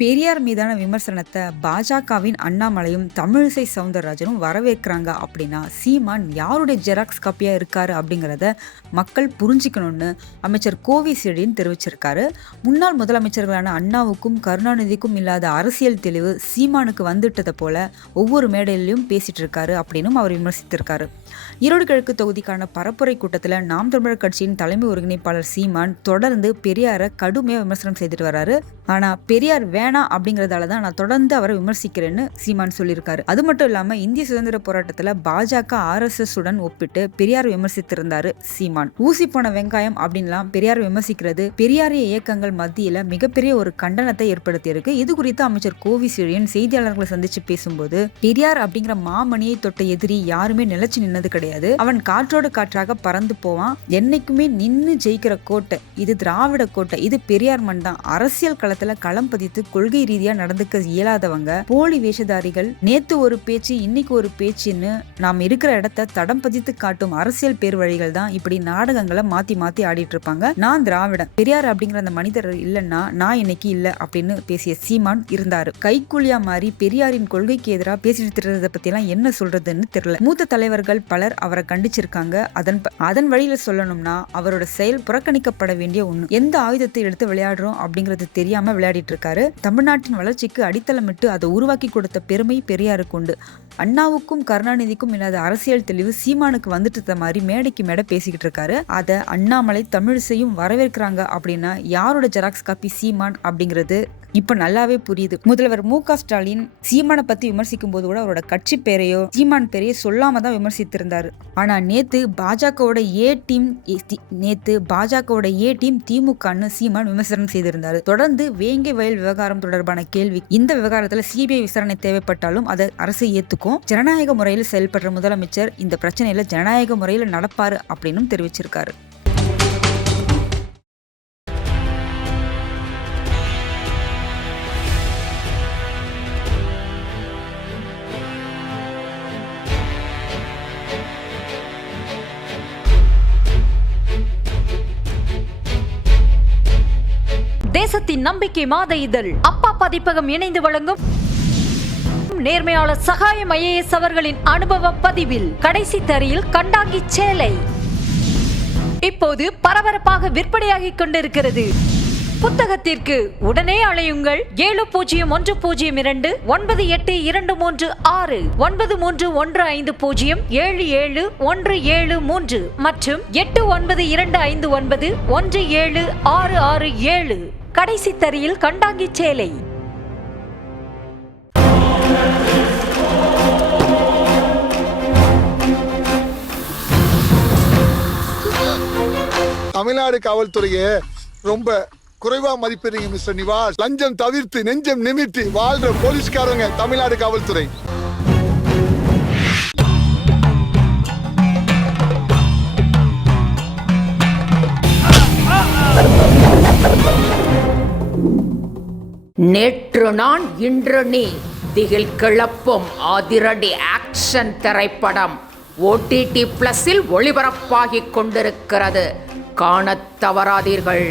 பெரியார் மீதான விமர்சனத்தை பாஜகவின் அண்ணாமலையும் தமிழிசை சவுந்தரராஜனும் வரவேற்கிறாங்க அப்படின்னா சீமான் யாருடைய ஜெராக்ஸ் காப்பியா இருக்காரு அப்படிங்கிறத மக்கள் புரிஞ்சுக்கணும்னு அமைச்சர் கோவி செழியன் தெரிவிச்சிருக்காரு. முன்னாள் முதலமைச்சர்களான அண்ணாவுக்கும் கருணாநிதிக்கும் இல்லாத அரசியல் தெளிவு சீமானுக்கு வந்துட்டதை போல ஒவ்வொரு மேடையிலையும் பேசிட்டு இருக்காரு அப்படின்னு அவர் விமர்சித்திருக்காரு. ஈரோடு கிழக்கு தொகுதிக்கான பரப்புரை கூட்டத்தில் நாம் தமிழர் கட்சியின் தலைமை ஒருங்கிணைப்பாளர் சீமான் தொடர்ந்து பெரியாரை கடுமையாக விமர்சனம் செய்துட்டு வராரு. ஆனா பெரியார் வேணாம் அப்படிங்கறதால தான் நான் தொடர்ந்து அவரை விமர்சிக்கிறேன்னு சீமான் சொல்லியிருக்காரு. அது மட்டும் இல்லாம இந்திய சுதந்திர போராட்டத்துல பாஜக RSS உடன் ஒப்பிட்டு பெரியார் விமர்சித்திருந்தாரு சீமான். ஊசி போன வெங்காயம் அப்படின்லாம் பெரியார் விமர்சிக்கிறது பெரியாரிய இயக்கங்கள் மத்தியில மிகப்பெரிய ஒரு கண்டனத்தை ஏற்படுத்தியிருக்கு. இது குறித்து அமைச்சர் கோவி செழியன் செய்தியாளர்களை சந்திச்சு பேசும்போது பெரியார் அப்படிங்கிற மாமணியை தொட்ட எதிரி யாருமே நிலைச்சு நின்னது கிடையாது. அவன் காற்றோடு காற்றாக பறந்து போவான். என்னைக்குமே நின்னு ஜெயிக்கிற கோட்டை இது திராவிட கோட்டை, இது பெரியார் மண் தான். அரசியல் களத்துல களம் பதித்து கொள்கை ரீதியா நடந்துக்க இயலாதவங்க போலி வேஷதாரிகள். நேத்து ஒரு பேச்சு இன்னைக்கு ஒரு பேச்சுன்னு நாம் இருக்கிற இடத்த தடம் பதித்து காட்டும் அரசியல் பேர் வழிகள் தான் இப்படி நாடகங்களை மாத்தி மாத்தி ஆடிட்டு இருப்பாங்க. நான் திராவிடன், பெரியார் அப்படிங்கிற அந்த மனிதர் இல்லைன்னா நான் இன்னைக்கு இல்ல அப்படின்னு பேசிய சீமான் இருந்தாரு. கைக்கூலியா மாறி பெரியாரின் கொள்கைக்கு எதிராக பேசிட்டு இருக்கிறத பத்தி எல்லாம் என்ன சொல்றதுன்னு தெரியல. மூத்த தலைவர்கள் பலர் அவரை கண்டிச்சிருக்காங்க. அதன் வழியில சொல்லணும்னா அவரோட செயல் புறக்கணிக்கப்பட வேண்டிய ஒண்ணு. எந்த ஆயுதத்தை எடுத்து விளையாடுறோம் அப்படிங்கிறது தெரியாம விளையாடிட்டு இருக்காரு. தமிழ்நாட்டின் வளர்ச்சிக்கு அடித்தளமிட்டு அதை உருவாக்கி கொடுத்த பெருமை பெரியாருக்கு உண்டு. அண்ணாவுக்கும் கருணாநிதிக்கும் இல்லாத அரசியல் தெளிவு சீமானுக்கு வந்துட்டு மாதிரி மேடைக்கு மேடை பேசிக்கிட்டு இருக்காரு. அதை அண்ணாமலை தமிழிசையும் வரவேற்கிறாங்க அப்படின்னா யாரோட ஜெராக்ஸ் காப்பி சீமான் அப்படிங்கிறது இப்ப நல்லாவே புரியுது. முதல்வர் மு.க. ஸ்டாலின் சீமானை பத்தி விமர்சிக்கும் போது கூட அவரோட கட்சி பேரையோ சீமான் பேரையோ சொல்லாம தான் விமர்சித்திருந்தாரு. ஆனா நேத்து பாஜகவோட ஏ டீம் திமுகன்னு சீமான் விமர்சனம் செய்திருந்தாரு. தொடர்ந்து வேங்கை வயல் விவகாரம் தொடர்பான கேள்வி, இந்த விவகாரத்துல CBI விசாரணை தேவைப்பட்டாலும் அதை அரசு ஏத்துக்கும். ஜனநாயக முறையில் செயல்படுற முதலமைச்சர் இந்த பிரச்சனையில ஜனநாயக முறையில் நடப்பாரு அப்படின்னு தெரிவிச்சிருக்காரு. தேசத்தின் நம்பிக்கை மாத இதழ் அப்பா பதிப்பகம் இணைந்து வழங்கும் நேர்மையாளர் சகாயம் IAS அவர்களின் அனுபவ பதிவில் கடைசி தரியில் கண்டாங்கி சேலை இப்போது பரபரப்பாக விற்பனையாகிக் கொண்டிருக்கிறது. புத்தகத்திற்கு உடனே அழையுங்கள் 701002 9823 9315077173 மற்றும் 8925917667. கடைசி தரியில் கண்டாங்கி சேலை. தமிழ்நாடு காவல்துறையை ரொம்ப குறைவா மதிப்பிடுறீங்க மிஸ்டர் நிவாஸ். லஞ்சம் தவிர்த்து நெஞ்சம் நிமித்தி வாழ்ற போலீஸ்காரங்க தமிழ்நாடு காவல்துறை. நேற்று நான் இன்று நீ திகில் கிளப்பும் அதிரடி ஆக்ஷன் திரைப்படம் OTT+இல் ஒளிபரப்பாகிக் கொண்டிருக்கிறது. காணத் தவறாதீர்கள்.